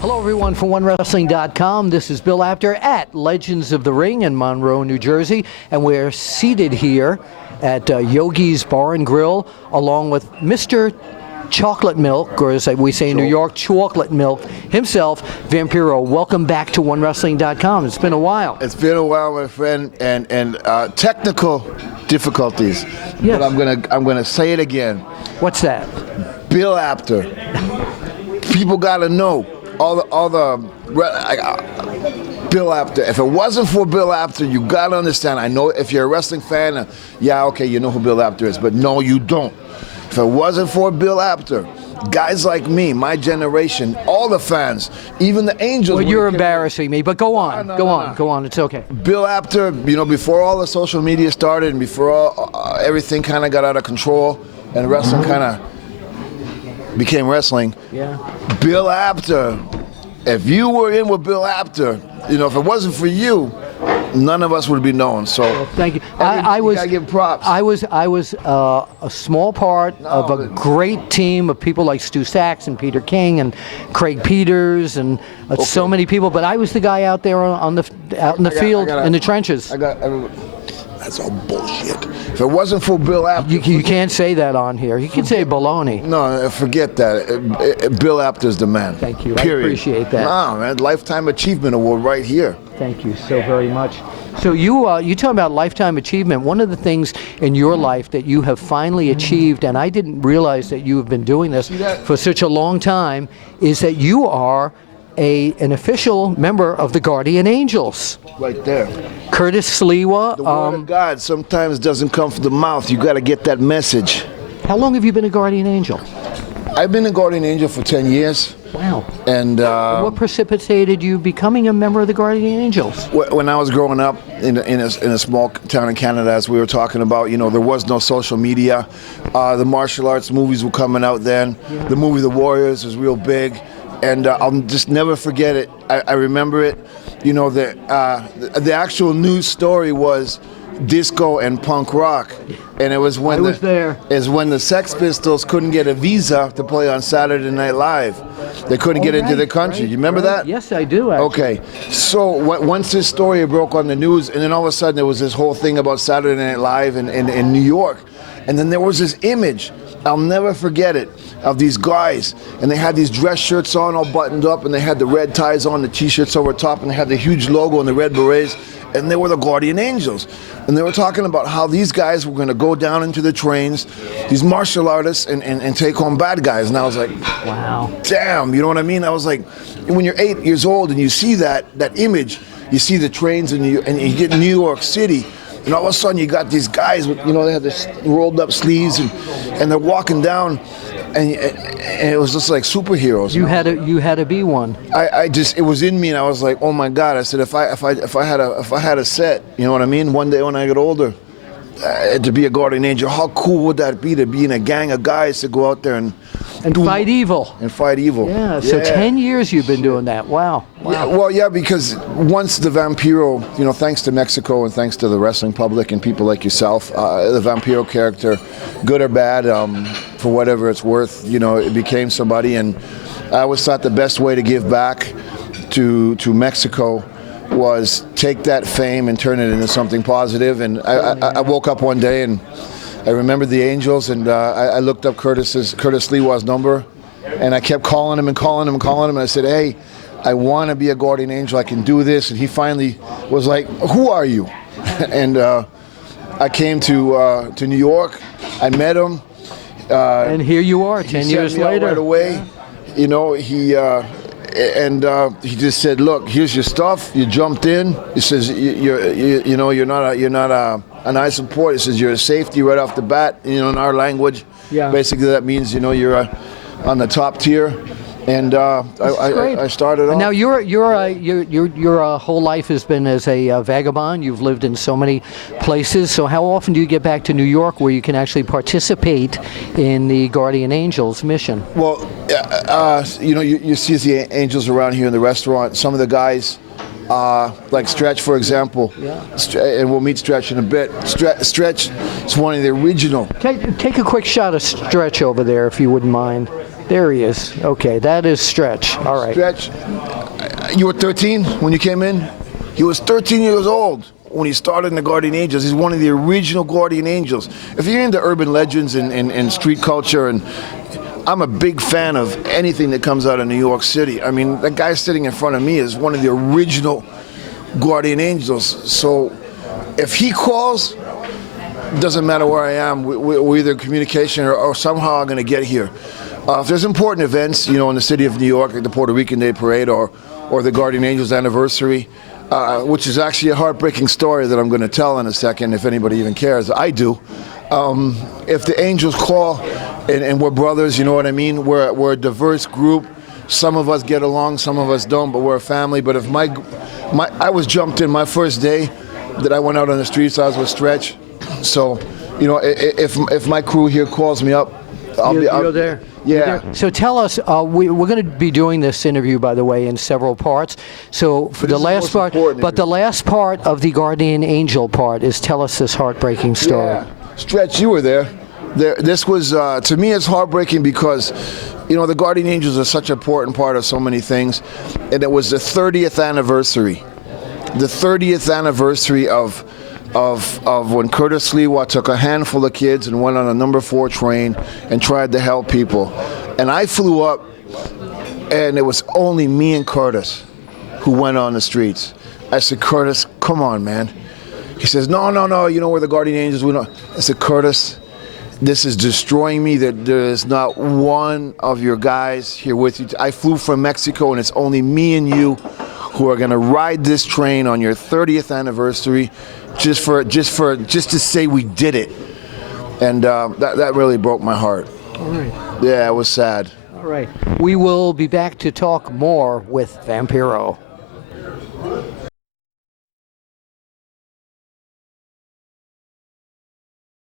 Hello, everyone, from OneWrestling.com. This is Bill Apter at Legends of the Ring in Monroe, New Jersey, and we're seated here at Yogi's Bar and Grill, along with Mr. Chocolate Milk, or as we say in New York, Chocolate Milk himself, Vampiro. Welcome back to OneWrestling.com. It's been a while. It's been a while, my friend, and technical difficulties. Yes. But I'm gonna say it again. What's that? Bill Apter. People gotta know. Bill Apter. If it wasn't for Bill Apter, you gotta understand. I know if you're a wrestling fan, yeah, okay, you know who Bill Apter is, but no, you don't. If it wasn't for Bill Apter, guys like me, my generation, all the fans, even the Angels. Well, you're embarrassing me, but go on, go on. It's okay. Bill Apter, before all the social media started and before everything kind of got out of control and wrestling kind of became wrestling. Yeah. Bill Apter, if you were in with Bill Apter, if it wasn't for you, none of us would be known. So thank you. I gotta give props. I was a small part of a great team of people like Stu Sachs and Peter King and Craig Peters and so many people. But I was the guy out there out in the field in the trenches. That's all bullshit. If it wasn't for Bill Apter, you can't say that on here. You can say baloney. No, forget that. Bill Apter's the man. Thank you. Period. I appreciate that. No, man, Lifetime Achievement Award right here. Thank you so very much. So you talk about lifetime achievement. One of the things in your life that you have finally achieved, and I didn't realize that you have been doing this for such a long time, is that you are an official member of the Guardian Angels. Right there. Curtis Sliwa. The word of God sometimes doesn't come from the mouth. You got to get that message. How long have you been a Guardian Angel? I've been a Guardian Angel for 10 years. Wow. And what precipitated you becoming a member of the Guardian Angels? When I was growing up in a small town in Canada, as we were talking about, there was no social media. The martial arts movies were coming out then. Yeah. The movie The Warriors was real big. And I'll just never forget it. I remember it. The actual news story was disco and punk rock, and it was when the Sex Pistols couldn't get a visa to play on Saturday Night Live. They couldn't get into the country. You remember that? Yes, I do. Actually. Okay, so once this story broke on the news, and then all of a sudden there was this whole thing about Saturday Night Live in New York, and then there was this image. I'll never forget it, of these guys, and they had these dress shirts on all buttoned up, and they had the red ties on, the t-shirts over top, and they had the huge logo and the red berets, and they were the Guardian Angels. And they were talking about how these guys were going to go down into the trains, these martial artists, and take on bad guys. And I was like, wow, damn, you know what I mean? I was like, when you're 8 years old and you see that image, you see the trains and you get New York City, and all of a sudden you got these guys with, they had this rolled up sleeves and they're walking down, and it was just like superheroes. You had to be one. It was in me, and I was like, oh my God. I said, if I had a set, you know what I mean? One day when I get older, to be a Guardian Angel, how cool would that be to be in a gang of guys to go out there and fight evil. And fight evil. Yeah, so 10 years you've been doing that. Wow. Yeah, because once the Vampiro, thanks to Mexico and thanks to the wrestling public and people like yourself, the Vampiro character, good or bad, for whatever it's worth, it became somebody. And I always thought the best way to give back to Mexico was take that fame and turn it into something positive. And I woke up one day and I remembered the Angels, and I looked up Curtis Sliwa's number, and I kept calling him, and I said, hey, I want to be a Guardian Angel. I can do this. And he finally was like, who are you? And I came to New York. I met him. And here you are, 10 years later. Right away. He just said, look, here's your stuff. You jumped in. He says, you're not an eye support. He says, you're a safety right off the bat. In our language, basically that means, you're on the top tier. And I started off. Now your whole life has been as a vagabond. You've lived in so many places. So how often do you get back to New York where you can actually participate in the Guardian Angels mission? Well, you see the Angels around here in the restaurant. Some of the guys, like Stretch, for example, and we'll meet Stretch in a bit. Stretch is one of the original. Take a quick shot of Stretch over there, if you wouldn't mind. There he is. Okay, that is Stretch. All right. Stretch, you were 13 when you came in? He was 13 years old when he started in the Guardian Angels. He's one of the original Guardian Angels. If you're into urban legends and street culture, and I'm a big fan of anything that comes out of New York City. I mean, that guy sitting in front of me is one of the original Guardian Angels. So if he calls, doesn't matter where I am, we're either in communication or somehow I'm going to get here. If there's important events, you know, in the city of New York, like the Puerto Rican Day Parade or the Guardian Angels anniversary, which is actually a heartbreaking story that I'm going to tell in a second, if anybody even cares. I do. If the Angels call and we're brothers, you know what I mean? We're a diverse group. Some of us get along, some of us don't, but we're a family. But if I was jumped in my first day that I went out on the streets, I was with Stretch. So, you know, if my crew here calls me up, You're there. Yeah. You're there. So tell us, we're going to be doing this interview, by the way, in several parts. So for the last part, but the last part of the Guardian Angel part is tell us this heartbreaking story. Yeah. Stretch, you were there. This was, to me, it's heartbreaking because, you know, the Guardian Angels are such an important part of so many things. And it was the 30th anniversary. The 30th anniversary of when Curtis Lewa took a handful of kids and went on a number 4 train and tried to help people. And I flew up, and it was only me and Curtis who went on the streets. I said, Curtis, come on, man. He says, no, you know, we're the Guardian Angels. We don't. I said, Curtis, this is destroying me that there is not one of your guys here with you. I flew from Mexico, and it's only me and you who are going to ride this train on your 30th anniversary just to say we did it. And that really broke my heart. All right. Yeah, it was sad. All right. We will be back to talk more with Vampiro.